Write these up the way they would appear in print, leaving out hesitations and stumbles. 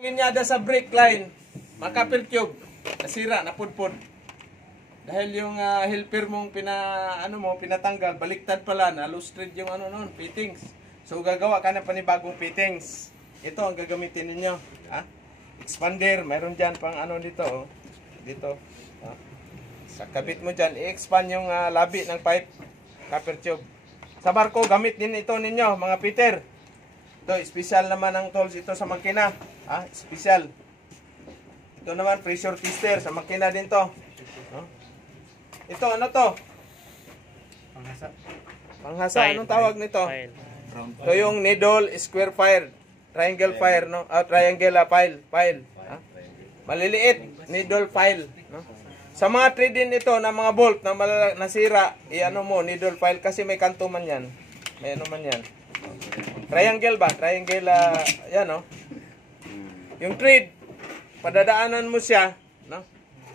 Linyada sa brake line, makapir tube, nasira, napudpod. Dahil yung helper mong pinatanggal, baliktad pala, na loose thread yung fittings. So gagawa ka ng panibagong fittings. Ito ang gagamitin ninyo. Expander, mayroon dyan pang dito. Dito. Sa kabit mo dyan, i-expand yung labi ng pipe, copper tube. Sa barko, gamit din ito ninyo, mga Peter. Ito, special naman ang tools ito sa makina. Special. Ito naman, pressure tester sa makina din to. Ito, ano to? Panghasa. Panghasa, anong tawag nito? Ito yung needle, square file, triangle file, no? Triangle file. Maliliit, needle file, no? Sa mga thread din ito na mga bolt na nasira, needle file kasi may kanto man yan. May man yan. Triangle ba? Triangle, yan, no? Yung thread, padadaanan mo siya, no?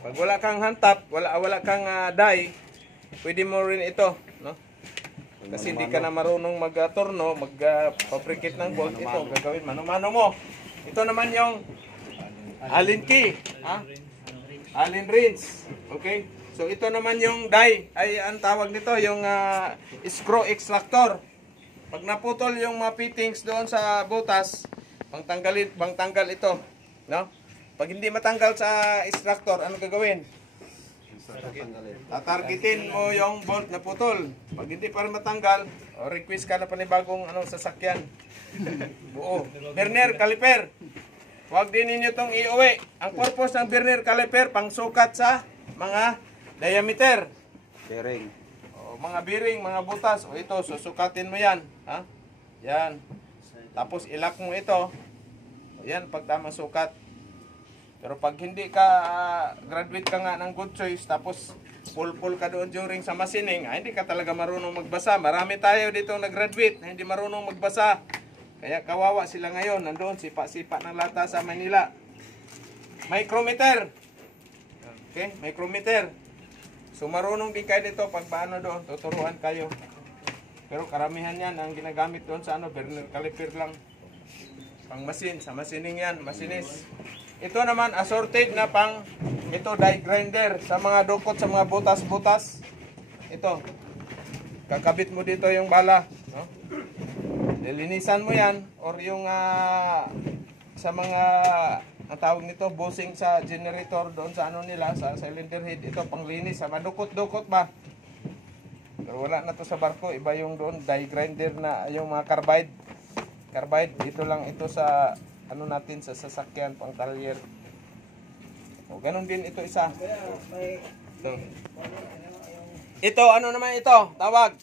Pag wala kang hantap, wala kang die, pwede mo rin ito, no? Kasi hindi ka na marunong mag-torno, mag-fabricate ng bolt, ito gagawin mano-mano mo. Ito naman yung Allen key, Allen wrench. Okay? So ito naman yung die, ay ang tawag nito yung screw extractor. Pag naputol yung mga fittings doon sa butas, pangtanggal ito, no? Pag hindi matanggal sa extractor, ano gagawin? Tatargetin mo yung bolt na putol. Pag hindi pa rin matanggal, request ka na panibagong sasakyan. Buo. Vernier caliper. Huwag din ninyo itong iuwi. Ang purpose ng vernier caliper, pangsukat sa mga diameter. Bearing. Mga bearing, mga butas. Ito, susukatin mo yan. Yan. Tapos ilak mo ito. Yan, pag tamang sukat. Pero pag hindi ka, graduate ka nga ng good choice, tapos pull ka doon during sa machining, hindi ka talaga marunong magbasa. Marami tayo dito nag-graduate na hindi marunong magbasa. Kaya kawawa sila ngayon, nandoon sipa-sipa ng lata sa Manila. Micrometer. Okay, micrometer. So marunong din kayo dito pag paano doon, tuturuan kayo. Pero karamihan yan ang ginagamit doon sa vernier caliper lang. Pang machine, sa machining yan, machinis. Ito naman assorted na ito die grinder sa mga dukot, sa mga butas-butas. Ito. Kakabit mo dito yung bala, no? Lilinisan mo yan or yung sa mga ang tawag nito bushing sa generator doon sa nila sa cylinder head, ito panglinis sa madukot-dukot ba. Pero wala na to sa barko, iba yung doon die grinder na yung mga carbide dito lang ito sa natin sa sasakyan pang talyer. Ganun din ito isa. Ito ano naman ito tawag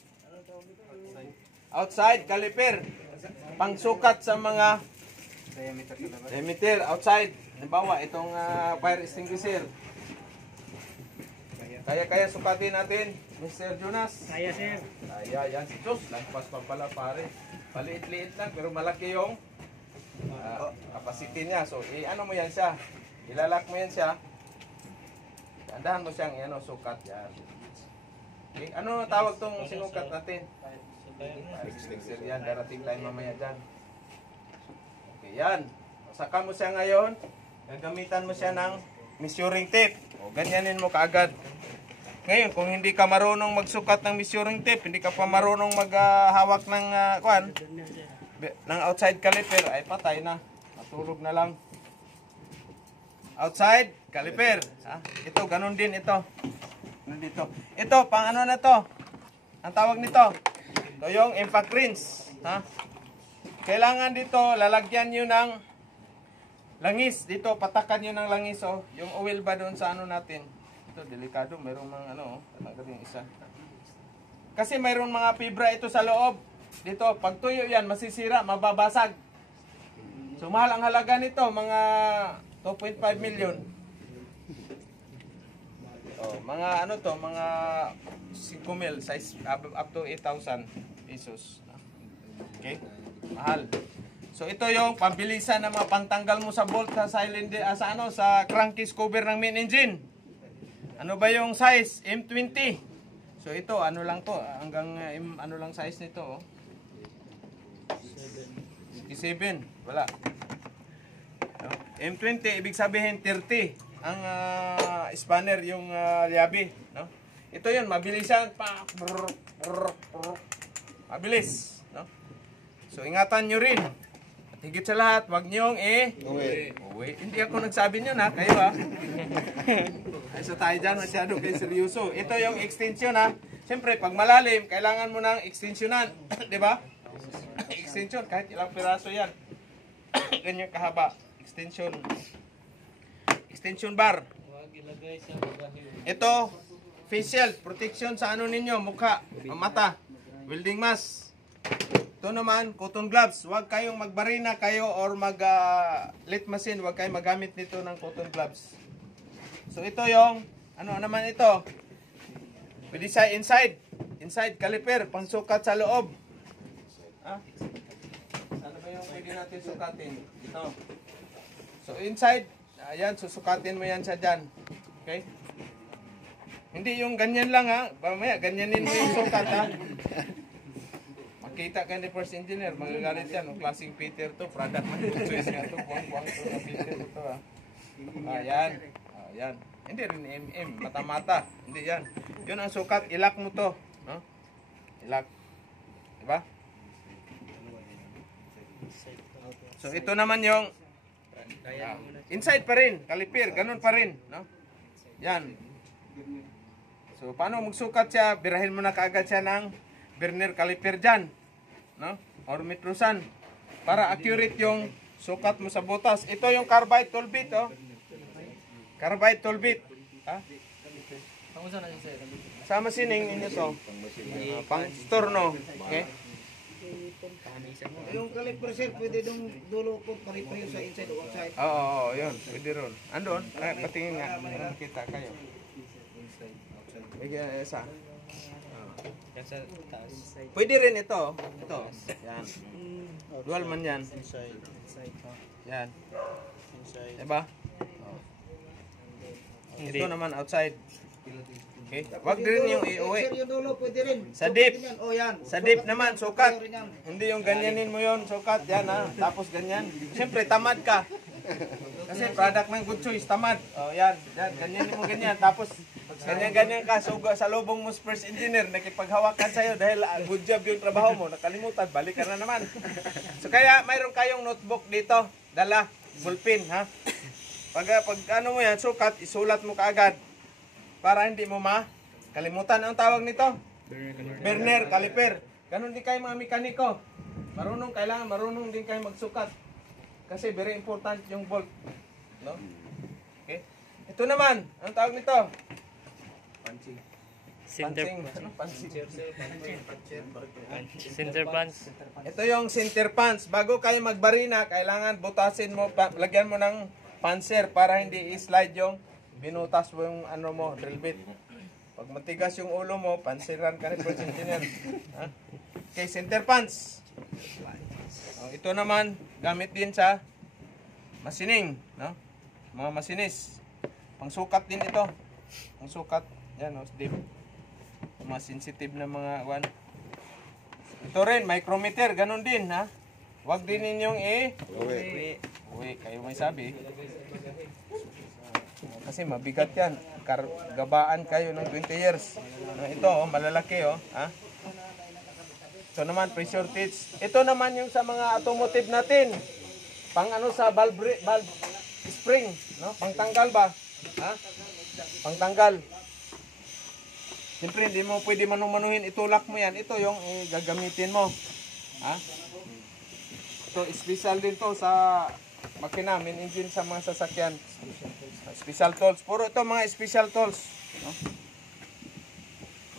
outside caliper, pangsukat sa mga diameter outside. Halimbawa itong fire extinguisher, kaya sukatin natin, Mr. Jonas. Kaya sir. Kaya yan si Jos, lagpas pa pala pare. Paliit-liit lang pero malaki yung capacity niya. So mo yan siya, ilalak mo yan siya, andahan mo siyang sukat yan. Okay. Ano tawag tong sinukat natin? Extinguisher yan, darating tayo mamaya dyan. Okay, yan. Saka mo siya ngayon, gagamitan mo siya ng measuring tape. Ganyanin mo kaagad. Ngayon, kung hindi ka marunong magsukat ng measuring tape, hindi ka pa marunong maghawak ng ng outside caliper, ay patay na. Matulog na lang. Outside caliper. Ito, ganun din ito. Dito. Ito, pang na to? Ang tawag nito. Ito yung impact wrench. Kailangan dito, lalagyan nyo ng langis. Dito, patakan nyo ng langis. Yung oil ba doon sa natin? Ito, delikado. Mayroong mga talagang isa. Kasi mayroong mga fibra ito sa loob. Dito, pag tuyo yan, masisira, mababasag. So, mahal ang halaga nito, mga 2.5 million. Mga mga 5 mil, size up to 8,000 pesos. Okay? Mahal. So, ito yung pambilisan ng mga pangtanggal mo sa bolt sa cylinder, sa crankcase cover ng main engine. Ano ba yung size? M20. So, ito, lang to, hanggang lang size nito, 57. Wala. No? M20, ibig sabihin 30 ang spanner yung liabi, no? Ito yun, mabilisan pa. Mabilis, no? So ingatan nyo rin. At higit sa lahat, wag niyong uwi. Hindi ako nagsabi nyo na, kayo ha. Ay sa tayo dyan, masyado kayo seryoso. Ito yung extension ha. Siyempre, pag malalim, kailangan mo ng extensionan. Di ba? Extension, kahit ilang piraso yan. Ganyan kahaba. Extension bar. Ito, facial protection sa ano ninyo, mukha, mata, welding mask. Ito naman, cotton gloves. Huwag kayong magbarina kayo or lit machine, huwag kayong magamit nito ng cotton gloves. So ito yung, ano naman ito? Pwede sa inside caliper, pangsukat sa loob. Ha? Ano ba yung pwede natin sukatin? Ito. So inside, ayan, susukatin mo yan sa dyan. Okay? Hindi yung ganyan lang ha. Mamaya, ganyanin mo yung sukat ha. Makita ka ni first engineer, magagalit yan. Ang klaseng Peter to, product man ito. Choice nga to, buwang-buwang to na Peter ito ha. Ayan. Ayan. Hindi rin MM, mata-mata. Hindi yan. Yun ang sukat, ilak mo to. No? Ilak. Diba? So ito naman yung inside pa rin, kalipir, ganun pa rin, no? Yan. So paano magsukat siya? Birahin mo na kaagad siya ng Vernier caliper dyan, no? Or metrusan para accurate yung sukat mo sa butas. Ito yung carbide tool bit, oh. Carbide tool bit, ha? Sa masining inyo to. Pang store, no? Okay? Yung caliper sir, pwede dong dulo ko pare-pareho sa inside o outside. Oo, yun. Pwede ron. Andun. Patingin nga. Kita kayo. Isa. Pwede rin ito. Ito. Yan. Dual man yan. Yan. Diba? Ito naman outside. Okay. Wag din yung iuwi. Sir, yung dulo pwede rin. Sa dip. Oh, yan. Sa dip naman, sukat. Hindi yung ganyanin mo yon, sukat. Yan ha. Tapos ganyan. Siyempre, tamad ka. Kasi product ng Good Choice, tamad. O yan. Yan. Ganyanin mo ganyan. Tapos, ganyan-ganyan ka. So, sa lubong mo first engineer, nakipaghawakan sa'yo dahil good job yung trabaho mo. Nakalimutan, balik ka na naman. So, kaya mayroon kayong notebook dito. Dala. Bullpen, ha? Pag ano mo yan, sukat, isulat mo kaagad. Para hindi mo kalimutan. Ang tawag nito? Vernier caliper. Ganun din kayo mga mekaniko. Kailangan marunong din kayo magsukat. Kasi very important yung bolt. No? Okay? Ito naman, anong tawag nito? Punching. Center punch. Ito yung center punch. Bago kayo magbarina, kailangan butasin mo, lagyan mo ng panser para hindi i-slide yung binutas mo yung ano mo, drill bit. Pag matigas yung ulo mo, pansiran ka ni first engineer. Ha? Okay, center punch. Ito naman, gamit din sa masining, no? Mga masinis. Pangsukat din ito. Pangsukat, yan, deep. Mga sensitive na mga one. Ito rin, micrometer, ganun din, ha? Huwag din ninyong uwi, kayo may sabi. Kasi mabigat yan. Gabaan kayo ng 20 years. Ito, malalaki, oh. Ha? Ito naman, pressure gauge. Ito naman yung sa mga automotive natin. Pang ano sa valve spring, no? Pangtanggal ba? Ha? Pangtanggal. Siyempre, hindi mo pwede manuhin, itulak mo yan. Ito yung gagamitin mo. Ha? Ito, special din to sa makina, main engine sa mga sasakyan. Special tools. Puro ito mga special tools. No?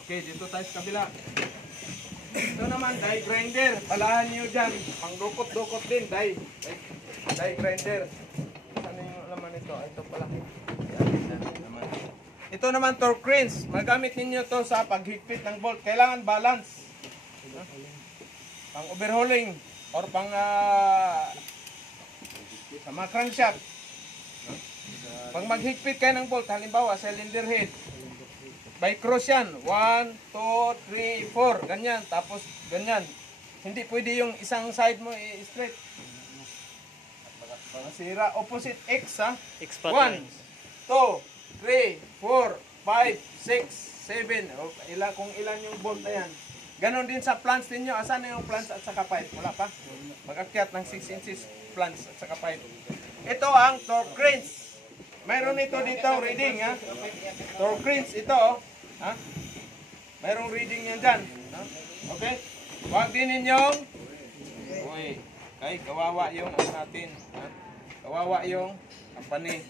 Okay, dito tayo sa kabila. Ito naman, die grinder. Palahan nyo dyan. Pangdukot-dukot din, die grinder. Saan yung laman ito? Ito pala. Ito naman, torque wrench. Magamit ninyo to sa paghigpit ng bolt. Kailangan balance. Pang overhauling or pang sa mga crankshaft. Pag maghigpit kayo ng bolt, halimbawa, cylinder head, by cross yan. 1, 2, 3, 4. Ganyan. Tapos, ganyan. Hindi pwede yung isang side mo i-straight. Masira. Opposite X, ha? X-Pat 1, 2, 3, 4, 5, 6, 7. O, kung ilan yung bolt na yan. Ganon din sa plants ninyo. Asan na yung plants at saka pipe? Wala pa. Mag-akyat ng 6 inches plants at saka pipe. Ito ang torque cranes. Mayroon ito dito reading, ha? Torque cranes ito, oh. Ha? Mayroong reading yan dyan. Ha? Okay? Huwag din ninyong uy, kay kawawa yung ano natin. Ha? Kawawa yung company.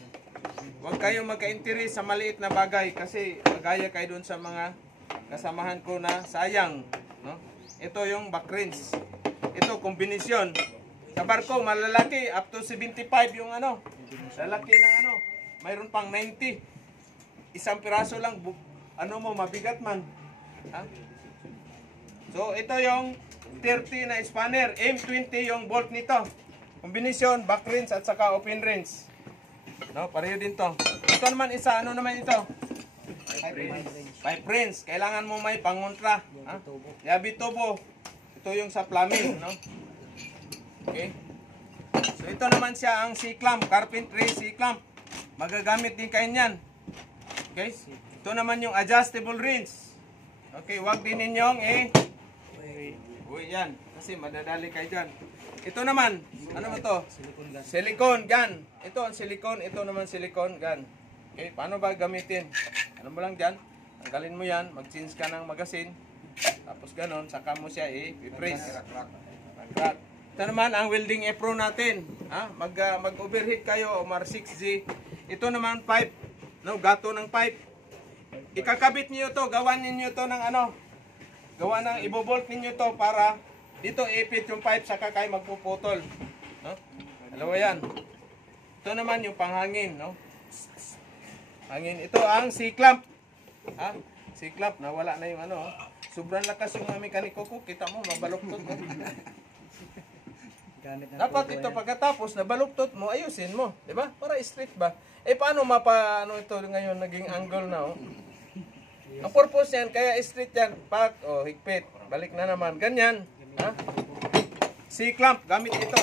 Huwag kayong magka-interest sa maliit na bagay kasi magaya kayo dun sa mga kasamahan ko na sayang. No? Ito yung back cranes. Ito, kombinasyon. Sa barko, malalaki, up to 75 yung ano. Lalaki ng ano. Mayroon pang 90. Isang piraso lang, ano mo, mabigat man. Ha? So, ito yung 30 na spanner. M20 yung bolt nito. Kombinasyon, back wrench at saka open wrench. No, pareho din to. Ito naman isa, ano naman ito? Pipe wrench. Kailangan mo may pangontra. Ha? Yabi tubo. Ito yung sa plumbing, no? Okay. So, ito naman siya ang C-clamp, carpentry C-clamp. Magagamit din kayo niyan. Okay? Ito naman yung adjustable wrench. Okay, wag din ninyong uy, yan. Kasi madadali kayo dyan. Ito naman, ano ba to? Silicone gun. Ito ang silicone, ito naman silicone gun. Okay, paano ba gamitin? Ano mo lang dyan? Tanggalin mo yan, mag-change ka ng magasin. Tapos ganon, saka mo siya i-press. Crack. Ito naman ang welding apron natin. Ha? Mag-overheat kayo o MAR6G. Ito naman pipe. No, gato ng pipe. Ikakabit niyo to, gawan niyo to ng ano. Gawa ng ibobolt niyo to para dito ipit yung pipe saka kayo magpuputol. No? Dalawa yan. Ito naman yung panghangin, no? Hangin. Ito ang C-clamp. Ha? C-clamp, nawala na yung ano. Sobrang lakas yung mekaniko ko. Kita mo, mabaluktot. Dapat ito pagkatapos na baluktot mo, ayusin mo, 'di ba? Para straight ba? Paano ano ito ngayon naging angle na, oh? Ang purpose yan, kaya straight yan, pak, higpit, balik na naman, ganyan, ha? C-clamp, gamit ito.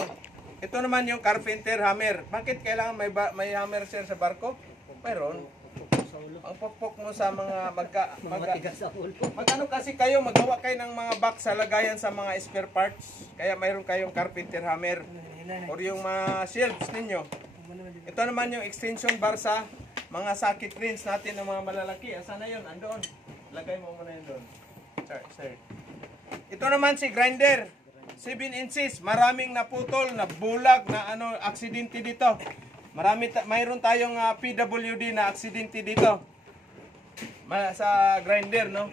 Ito naman yung carpenter hammer. Bakit kailangan may hammer sir sa barko? Mayroon. Ang pokpok mo sa mga magano kasi kayo magawa kayo ng mga box sa lagayan sa mga spare parts. Kaya mayroon kayong carpenter hammer or yung mga shelves ninyo. Ito naman yung extension bar sa mga socket wrench natin ng mga malalaki. Asan na yun? Andoon. Lagay mo muna yun doon. Sir. Ito naman si grinder. 7 inches. Maraming naputol, nabulag, na ano, aksidente dito. Mayroon tayong PWD na aksidente dito. Sa grinder, no?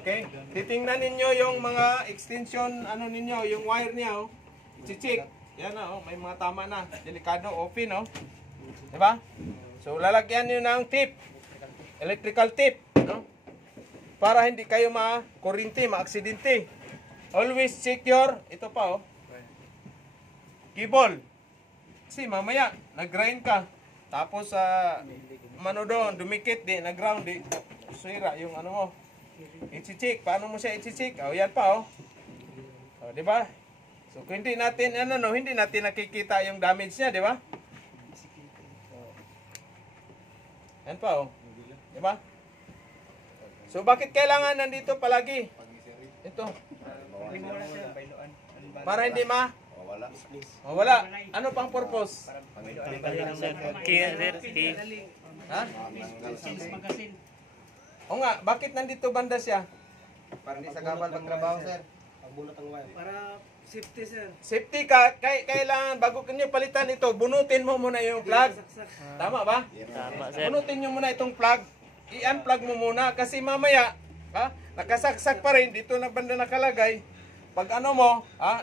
Okay? Titingnan ninyo yung mga extension, ano ninyo, yung wire niya, oh. I-check. Yan, oh, may mga tama na. Delikado, open, oh. Diba? So, lalagyan nyo ng tip. Electrical tip, no? Para hindi kayo ma-kurinti, ma-aksidente. Always check your, ito pa, oh. Cable. Kasi mamaya, nag-grind ka. Tapos, mano doon, dumikit, nag-ground, sira yung ano mo. I-check. Paano mo siya i-check? O, yan pa, oh. O, diba? So, kung hindi natin, hindi natin nakikita yung damage niya, diba? Yan pa, oh. Diba? So, bakit kailangan nandito palagi? Ito. Para hindi wala. Ano pang purpose? Ha? O nga, bakit nandito banda siya? Para hindi sa gabal magtrabaho, sir. Para safety, sir. Safety ka, kailangan bago kanyo palitan ito, bunutin mo muna yung plug. Tama ba? Tama, sir. Bunutin nyo muna itong plug. I-unplug mo muna kasi mamaya, nakasaksak pa rin, dito na banda nakalagay. Pag ano mo,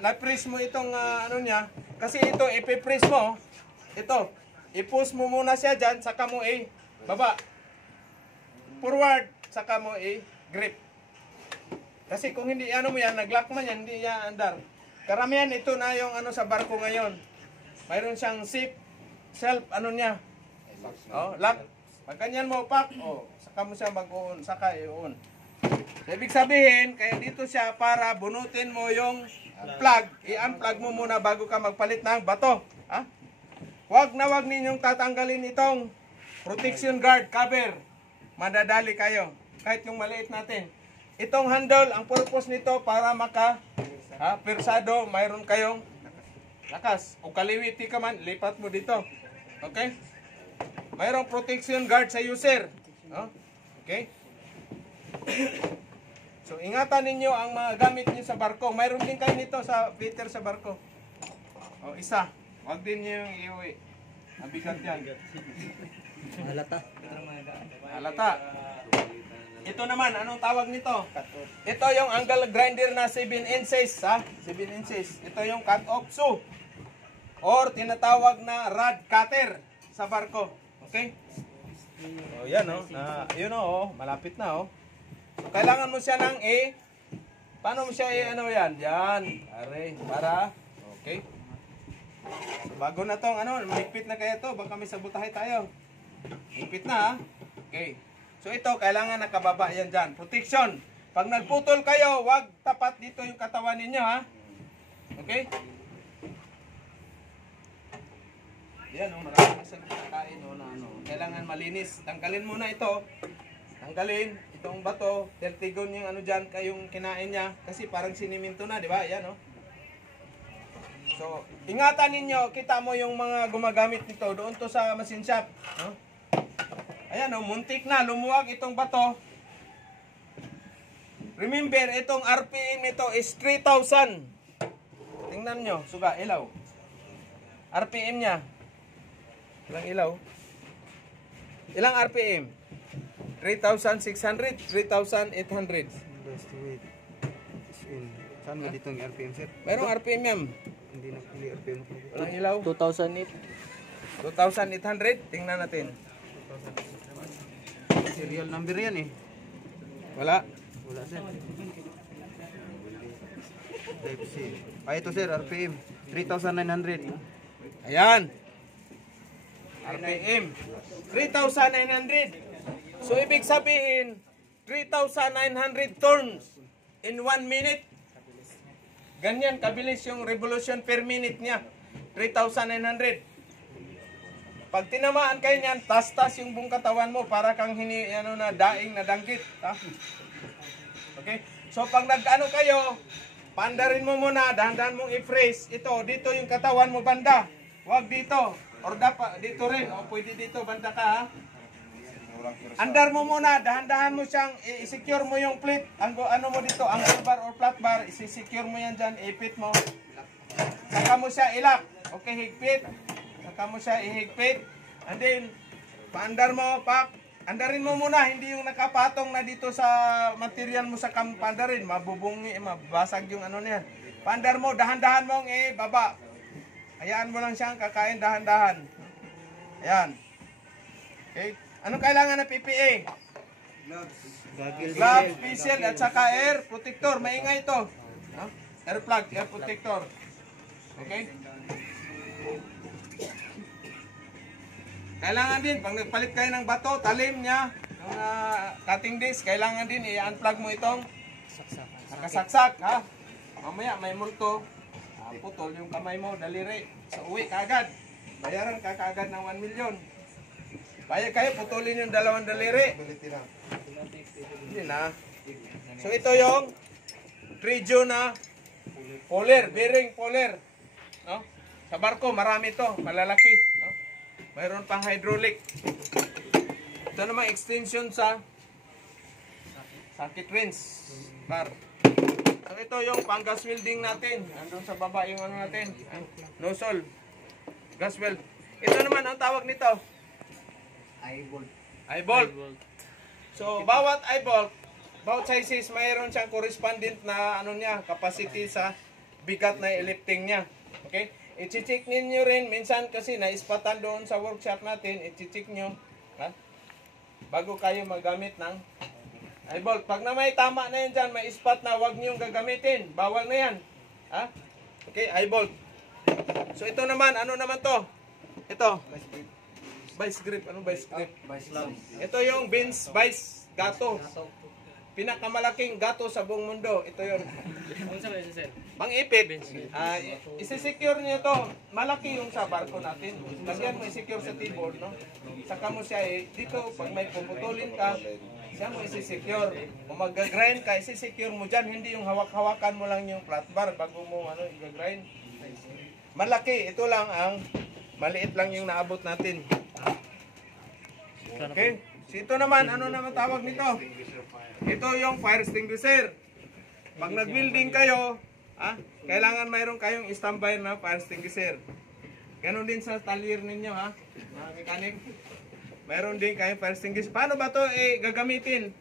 na-press mo itong ano niya, kasi ito, ipipress mo, ito, i-push mo muna siya dyan, saka mo baba. Forward, saka mo grip. Kasi kung hindi ano mo yan, nag-lock man yan, hindi yan andar. Karamihan ito na yung ano sa barko ngayon. Mayroon siyang self, ano niya, lock. Pag ganyan mo, pak, saka mo siya mag-on, saka i-on. So, ibig sabihin, kaya dito siya para bunutin mo yung plug. I-unplug mo muna bago ka magpalit ng bato. Ha? Wag ninyong tatanggalin itong protection guard cover. Madadali kayo. Kahit yung maliit natin. Itong handle, ang purpose nito para persado, mayroon kayong lakas. O kaliwiti ka man, lipat mo dito. Okay? Mayroong protection guard sa user. No? Okay? So, ingatan ninyo ang mga gamit niyo sa barko. Mayroon din kayo nito sa Peter sa barko. O, isa. Huwag din niyo yung iuwi. Mabigat yan. Halata. Ito naman, anong tawag nito? Ito yung angle grinder na 7 inches, ha? 7 inches. Ito yung cut-off saw. Or tinatawag na rod cutter sa barko. Okay? O, yan, o. Yun, o. Malapit na, o. So, kailangan mo siya ng paano mo siya yan? Yan. Para, okay. So, bago na tong, mahigpit na kaya to. Baka may sabutahe tayo. Higpit na, ha? Okay. So, ito, kailangan nakababa yan dyan. Protection. Pag nagputol kayo, wag tapat dito yung katawan ninyo, ha? Okay? Yan, marami na sa kakain, Kailangan malinis. Tanggalin muna ito. Tanggalin itong bato, tertigon yung dyan, kayong kinain niya, kasi parang siniminto na, di ba? Yan, So, ingatan ninyo, kita mo yung mga gumagamit nito, doon to sa machine shop, Ayan, muntik na, lumuwag itong bato. Remember, itong RPM nito is 3,000. Tingnan nyo, suga, ilaw. RPM niya. Ilang ilaw? Ilang RPM? 3,600, 3,800. Best wait. Saan ba dito yung RPM, sir? Mayroong RPM yan. Hindi na pili RPM. Walang ilaw. 2008. 2,800. Tingnan natin. Serial number yan, Wala. Wala, sir. Type C. Ito, sir, RPM. 3,900. Ayan. RPM. 3,900. So, ibig sabihin, 3,900 turns in 1 minute. Ganyan, kabilis yung revolution per minute niya. 3,900. Pag tinamaan kayo niyan, tas-tas yung buong katawan mo para kang daing na danggit. Ha? Okay? So, pag kayo, pandarin mo muna, dahan-dahan mong i-freeze. Ito, dito yung katawan mo banda. Huwag dito. Or dapat, dito rin. O, pwede dito, banda ka, ha? Andar mo muna, dahan-dahan mo siyang, i-secure mo yung plate. Ang mo dito, ang bar or flat bar, i-secure mo yan dyan, ipit mo. Saka mo siya ilak. Okay, higpit. Saka mo siya ihigpit. And then, paandar mo, andarin mo muna, hindi yung nakapatong na dito sa material mo sa pandarin. Mabubungi, mabasag yung niyan. Paandar mo, dahan-dahan mong baba. Hayaan mo lang siyang kakain dahan-dahan. Ayan. Okay. Anong kailangan ng PPE? Gloves, face shield, at saka air protector. Maingay ito. Air plug, air protector. Okay? Kailangan din, pag nagpalit kayo ng bato, talim niya, yung cutting disc, kailangan din i-unplug mo itong nakasaksak, ha? Mamaya may multo, putol yung kamay mo, daliri, sa uwi kagad. Bayaran ka kagad ng 1 million. Bayad kayo, putulin yung 2 daliri. Hindi na. So ito yung Trigio na puller, bearing puller. No? Sa barko, marami to, malalaki. No? Mayroon pang hydraulic. Ito naman extension sa circuit rinse bar. So ito yung pang gas welding natin. Andun sa baba yung natin. Nozzle. Gas weld. Ito naman ang tawag nito. Eye bolt. So bawat eye bolt, bawat sizes mayroon siyang correspondent na capacity sa bigat na lifting niya. Okay? I-check ninyo rin minsan kasi naispatan doon sa workshop natin, i-check nyo, ha? Bago kayo magamit ng eye bolt. Pag na may tama na yan dyan, may spot na, huwag nyo gagamitin. Bawal na yan. Ha? Okay, eye bolt. So ito naman, ano naman to? Ito. Vice grip. Anong vice grip? Ito yung Benz vice gato. pinakamalaking gato sa buong mundo. Ito yun. Ano sa ba sir? Mang-ipit. Isi-secure niyo to. Malaki yung sa barko natin. Lagyan mo i-secure sa tibord, no? Saka mo siya dito, pag may puputulin ka, siya mo isi-secure. Kung mag-grind ka, isi-secure mo dyan. Hindi yung hawak-hawakan mo lang yung flat bar bago mo i-grind. Malaki. Ito lang ang maliit lang yung naabot natin. Okay? So ito naman, ano naman tawag nito? Ito yung fire extinguisher. Pag nag-welding kayo, kailangan mayroon kayong standby na fire extinguisher. Ganon din sa talyer ninyo, mga mekanik. Mayroon din kayong fire extinguisher. Paano ba ito gagamitin?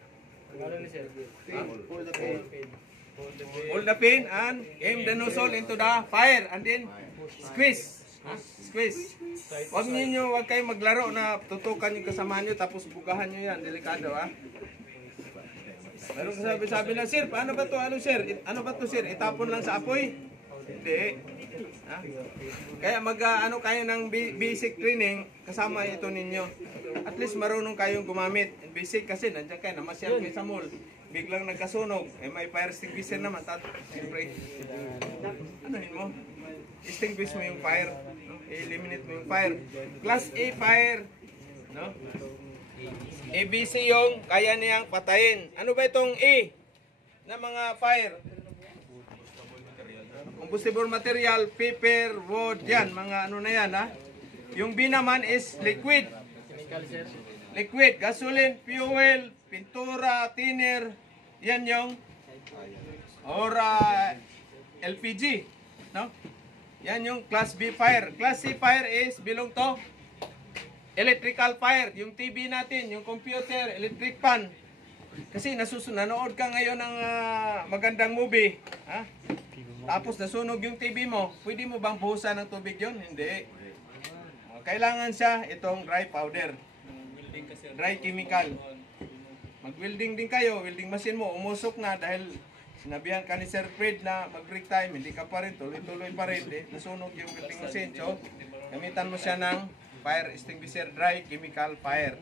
Hold the pin and aim the nozzle into the fire and then squeeze. Squeeze. Huwag kayong maglaro na tutukan yung kasama nyo tapos bugahan nyo yan. Delikado, Meron sabi na, sir, paano ba to? Ano, sir? Ano ba to, sir? Itapon lang sa apoy? Hindi. Kaya kayo ng basic training, kasama ito ninyo. At least marunong kayong gumamit. Basic kasi, nandiyan kayo, namasyal kayo sa mall. Biglang nagkasunog, may fire extinguisher naman. Siyempre, anuhin mo? Extinguish mo yung fire. Eliminate mo yung fire. Class A fire. No? ABC yung kaya niyang patayin. Ano ba itong A na mga fire? Combustible material, paper, wood, yan. Mga ano na yan, Yung B naman is liquid. Liquid, gasoline, fuel, pintura, thinner. Yan yung or LPG. No? Yan yung Class B fire. Class C fire is belong to electrical fire. Yung TV natin, yung computer, electric fan. Kasi nanood ka ngayon ng magandang movie. Tapos nasunog yung TV mo. Pwede mo bang buhusan ng tubig yun? Hindi. Kailangan siya itong dry powder. Dry chemical. Mag-welding din kayo. Welding machine mo, umusok na dahil sinabihan ka ni Sir Fred na mag-break time, hindi ka pa rin, tuloy-tuloy pa rin. Nasunog yung welding machine. So, gamitan mo siya ng fire extinguisher, dry chemical fire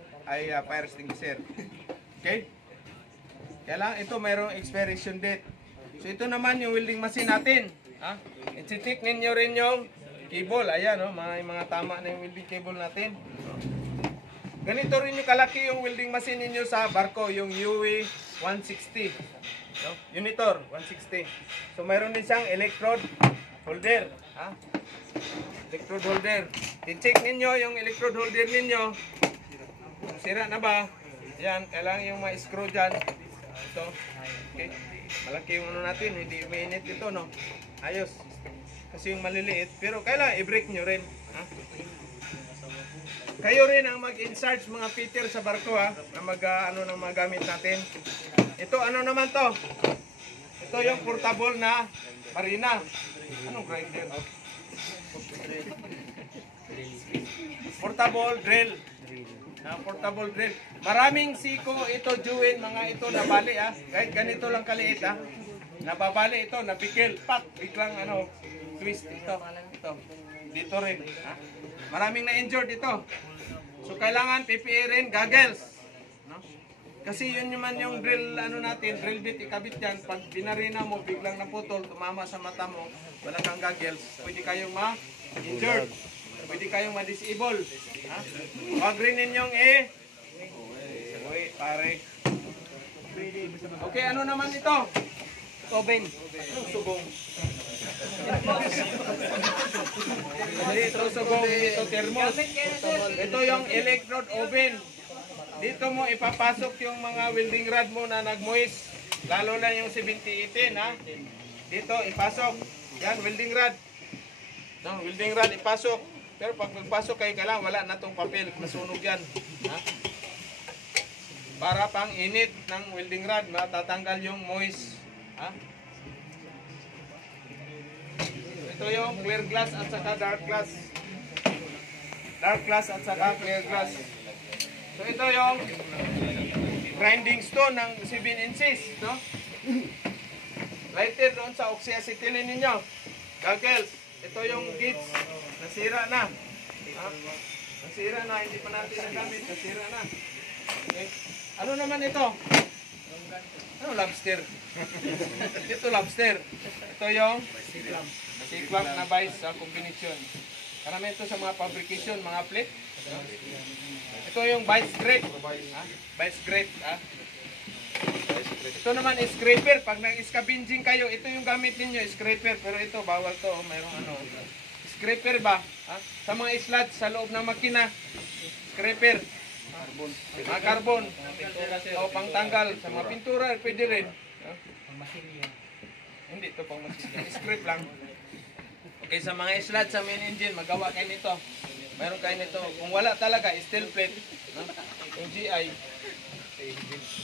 extinguisher. Okay? Kaya lang, ito mayroong expiration date. So, ito naman yung welding machine natin. I-check ninyo rin yung cable. Ayan, mga tama na yung welding cable natin. Ganito rin yung kalaki yung welding machine ninyo sa barko, yung UE 160. Unitor 160. So mayroon din siyang electrode holder, electrode holder. I-check ninyo yung electrode holder ninyo. Sira na ba? Yan, kailangan yung ma-screw dyan. Ito. Okay. Malaki yung ano natin, hindi umiinit ito, no? Ayos. Kasi yung maliliit, pero kailangan i-break nyo rin. Kayo rin ang mag-insert mga fitter sa barko, na ng mga gamit natin. Ito, ano naman to? Ito yung portable na marina. Anong grinder? Portable drill. Portable drill. Maraming siko ito, Juwin, mga ito nabali, Kahit ganito lang kaliit, Nababali ito, napikil. Pak, biglang twist ito. Dito rin, Maraming na-injured ito. So, kailangan PPE rin, goggles. Kasi yun naman yung drill natin, drill bit ikabit yan. Pag binarina mo, biglang naputol, tumama sa mata mo, wala kang goggles, pwede kayong ma-injured. Pwede kayong ma-disable. Wag rin ninyong uy, pare. Okay, ano naman ito? Oven. Subong. Ito subong, ito thermos. Ito yung electrode oven. Dito mo ipapasok yung mga welding rod mo na nag-moist. Lalo na yung 7018, Dito ipasok. Yan, welding rod. Welding rod ipasok. Pero pag magpasok kayo, kailangan wala na tong papel. Masunog yan. Para pang init ng welding rod, matatanggal yung moist. Ito yung clear glass at saka dark glass. Dark glass at saka clear glass. So ito yung grinding stone ng 7 inches, Lighter doon sa oxyacetylene ninyo. Goggles. Ito yung gauge. Nasira na. Nasira na. Hindi pa natin nagamit. Nasira na. Okay. Ano naman ito? Ano lobster? Ito lobster. Ito yung siklam na vice sa combination. Karami ito sa mga fabrication, mga plate. Ito yung vice grade. Vice grade. Ito naman is scraper. Pag nang-scavenging kayo, ito yung gamit ninyo, scraper. Pero ito, bawal to. Mayroong ano. Scraper ba? Sa mga sludge, sa loob ng makina. Scraper. Mga carbon. O pangtanggal. Sa mga pintura, pwede rin. Hindi ito pang masilya. Scrape lang. Okay, sa mga sludge sa main engine, magawa kayo nito. Mayroon kayo nito. Kung wala talaga, steel plate. Yung GI.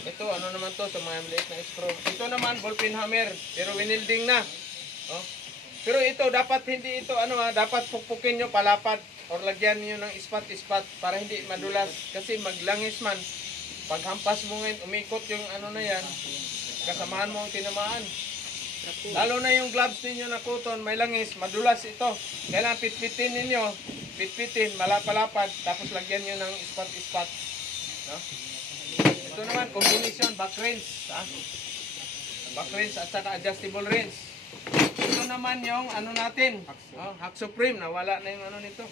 Ito, ano naman to sa mga maliit na screw. Ito naman, ballpen hammer. Pero winilding na. Pero ito, dapat hindi ito, dapat pukpukin nyo palapad. Or lagyan nyo ng ispat-ispat para hindi madulas. Kasi maglangis man. Pag hampas mo ngayon, umikot yung ano na yan. Kasamahan mo ang tinamaan. Lalo na yung gloves ninyo na cotton, may langis, madulas ito. Kailangan pitpitin ninyo. Pitpitin, malapalapad. Tapos lagyan nyo ng ispat-ispat. No? Ito naman, combination, back rinse. Back rinse at saka adjustable rinse. Ito naman yung ano natin, Hack Supreme, nawala na yung ano nito.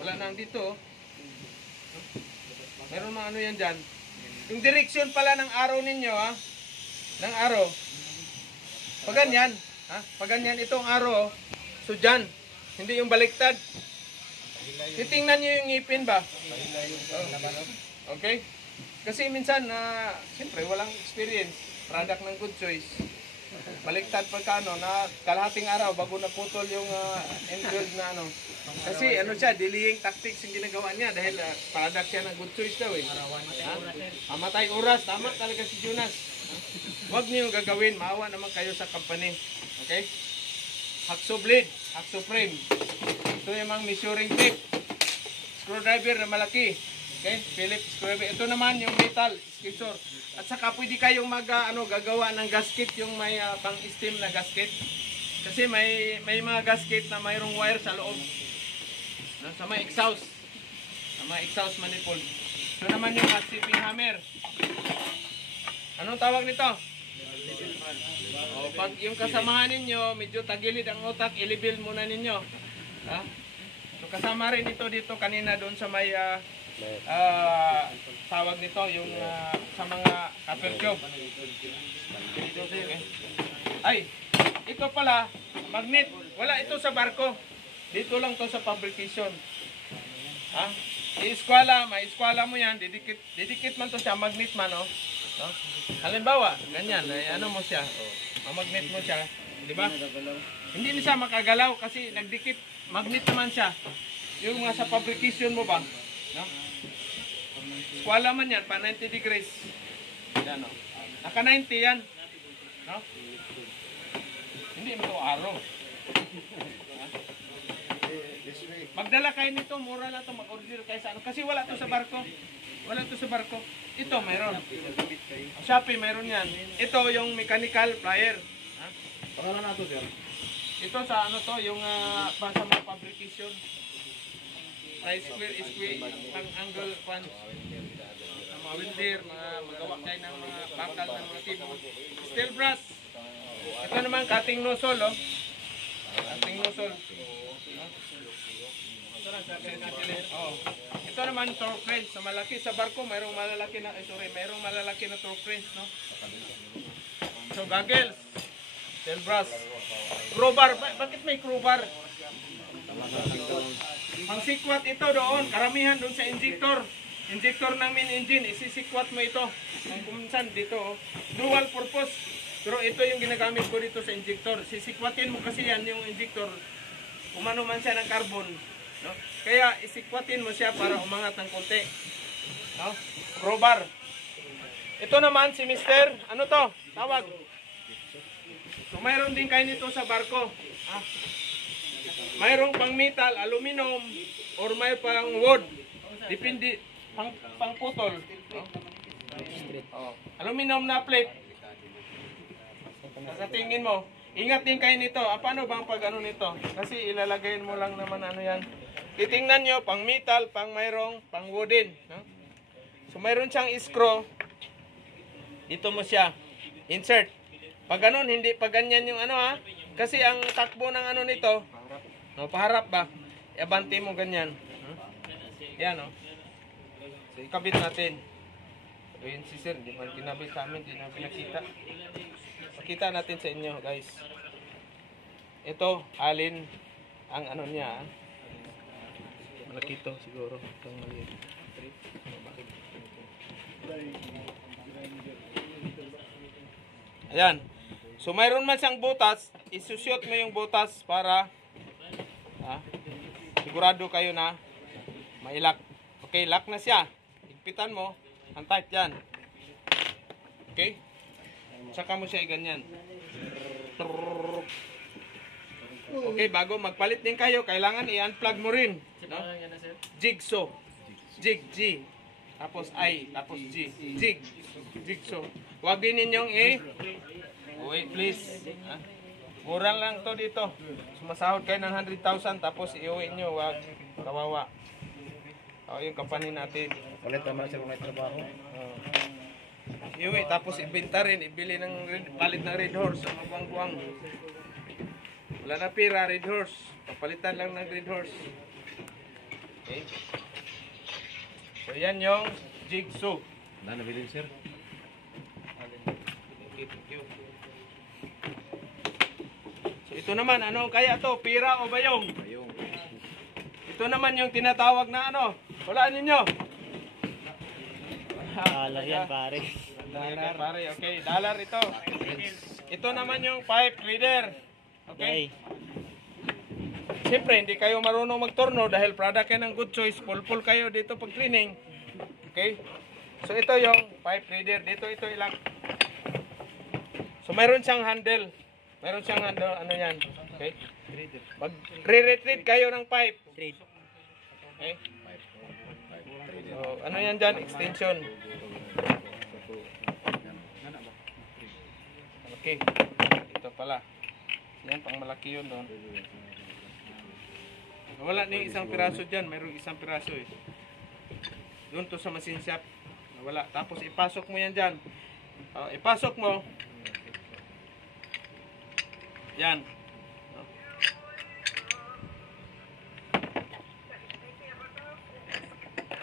Wala na dito. Meron mga ano yan dyan. Yung direction pala ng arrow ninyo, ng arrow. Pag ganyan, pag ganyan itong arrow, so dyan, hindi yung baliktad. Titingnan nyo yung ngipin ba? Okay? Kasi minsan, siyempre, walang experience. Product ng Good Choice. Baliktad pagkano na kalahating araw bago naputol yung end-build na ano. Kasi ano siya, delaying tactics yung ginagawa niya dahil product siya ng Good Choice daw eh. Mamatay oras, tama talaga si Jonas. Huwag niyo gagawin, maawa naman kayo sa company. Okay? Hacksaw blade, hacksaw frame. Ito yung mga measuring tape. Screwdriver na malaki. Okay? Phillips screwdriver. Ito naman yung metal skitsor. At saka pwede kayong gagawa ng gasket yung may pang-steam na gasket. Kasi may mga gasket na mayroong wire sa loob. Sa may exhaust. Sa may exhaust manifold. Ito naman yung shipping hammer. Anong tawag nito? Pag yung kasamahan ninyo, medyo tagilid ang utak, ilibil muna ninyo. So kasama rin ito dito kanina doon sa may tawag nito yung sa mga copper tube. Ay, ito pala magnet. Wala ito sa barko. Dito lang to sa fabrication. I-eskwala, ma-eskwala mo yan, didikit man to siya, magnet man, no? Halimbawa, ganyan, ano mo siya, magnet mo siya, di ba? Hindi na siya makagalaw kasi nagdikit, magnet naman siya. Yung mga sa fabrication mo ba, no? Eskwala man yan, pa 90 degrees. Yan, no? Naka 90 yan, no? Hindi mo ito araw. Magdala kayo nito, mura lang ito, mag-order kayo sa ano. Kasi wala ito sa barko. Wala ito sa barko. Ito, mayroon. Shopee, mayroon yan. Ito yung mechanical plier. Pangalan nato sir. Ito sa ano to, yung sa mga fabrication. Square, ang angle pan. Mga welder, magawa kayo ng mga bakal ng mga tibon. Steel brass. Ito naman, cutting nozzle, oh. Cutting nozzle. Ito naman torque wrench sa malaki sa barko, mayroong malalaki na torque wrench, no? So goggles, steel brass, crowbar. Bakit may crowbar? Ang sikwat ito doon, karamihan doon sa injector ng main engine, isisikwat mo ito. Kung minsan dito, dual purpose. Pero ito yung ginagamit ko dito sa injector. Sisikwatin mo kasi yan yung injector. Umano man siya ng carbon. No? Kaya isikwatin mo siya para umangat ng konti. No? Crowbar. Ito naman si Mister, ano to? Tawag. So mayroon din kayo nito sa barko. Mayroong pang metal, aluminum, or may pang wood. Depende, pang putol. No? Aluminum na plate. Sa tingin mo, ingat din kayo nito. Paano bang pag ano nito? Kasi ilalagay mo lang naman ano yan. Titingnan nyo, pang metal, pang mayroong, pang wooden. No? So mayroon siyang screw. Dito mo siya insert. Pag ganun, hindi pa ganyan yung ano ha. Kasi ang takbo ng ano nito, no, paharap ba? Iabante mo ganyan. Yan o. So, ikabit natin. Ayun si sir, di man kinabit sa amin, di namin nakita. Pakita natin sa inyo guys. Ito, alin ang ano niya. Malaki ito siguro. Itong maliit. Ayan. So mayroon man siyang butas, isushoot mo yung butas para sigurado kayo na mailak. Okay, lock na siya. Higpitan mo, ang tight yan. Okay? Saka mo siya ganyan. Okay, bago magpalit din kayo, kailangan i-unplug mo rin. No? Jigsaw. G. Tapos I, tapos G. Jigsaw. Huwag din ninyong wait please. Mura lang to dito. Sumasahod kayo ng 100,000 tapos iuwi nyo. Huwag kawawa. Yung company natin. Ulit naman siya kung may trabaho. Iuwi tapos ibenta rin. Ibili ng palit ng Red Horse. Ang buwang-buwang. Wala na pira, Red Horse. Papalitan lang ng Red Horse. Okay. So yan yung jigsaw. Wala na bilhin sir. Okay, thank you. So ito naman, ano kaya to? Pira o bayong? Ayong. Ito naman yung tinatawag na ano? Hulaan ninyo. Dollar yan, pare. Dollar. Pare, okay. Dollar ito. Ito naman yung pipe reader. Okay? Siyempre, hindi kayo marunong magtorno dahil product yan ng Good Choice. Full kayo dito pag training. Okay? So ito yung pipe reader. Dito ito ilang. So mayroon siyang handle. Mayroon siyang handle. Ano yan? Okay? Mag-re-retrieve kayo ng pipe. Okay? So, ano yan dyan? Extension. Okay. Ito pala. Yan, pang malaki yun doon. Wala na isang piraso dyan. Mayroong isang piraso eh. Doon to sa machine shop. Wala. Tapos ipasok mo yan dyan. Ipasok mo. Yan.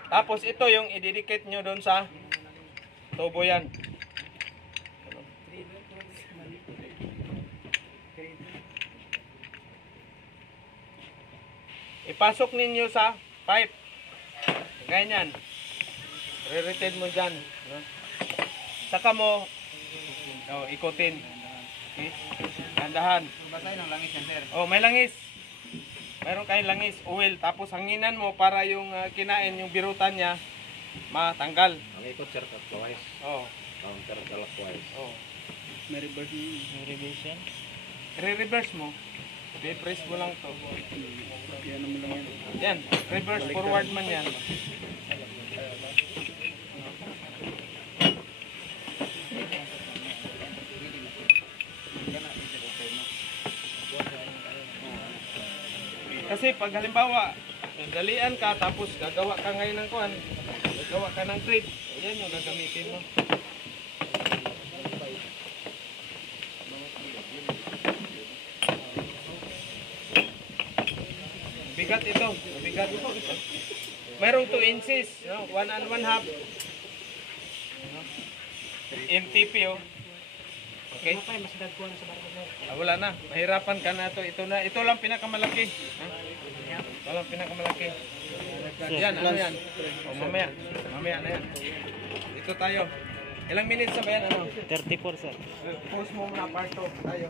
Tapos ito yung i-dedicate nyo doon sa tubo yan. Ipasok ninyo sa pipe. Ganyan. Re-retain mo dyan. Saka mo ikutin. Okay? Gandahan. Basahin ang langis yan, sir. Oh, may langis. Mayroon kayong langis, oil. Tapos hanginan mo para yung kinain, yung birutan niya, matanggal. Ang ikot sir clockwise. Oh. Counter clockwise. Oh. May reverse yan. Re-reverse mo. I-press mo lang to. Yan naman lang yan. Yan, reverse forward man yan. Kasi pag halimbawa, dalian ka tapos gagawa ka ngayon ng kuhan, gagawa ka ng thread, yan yung gagamitin mo. Bigat ito, bigat. Mayroong 2 inches, 1 and 1/2. MTP oh. Okay? Mas dagkuhan sa barko, sir. Wala na, mahirapan ka na to. Ito lang pinakamalaki. Ito lang pinakamalaki. Yan, ano yan? Mamaya na yan. Ito tayo. Ilang minutes na ba yan? 34, sir. Pause mo muna part 2 tayo.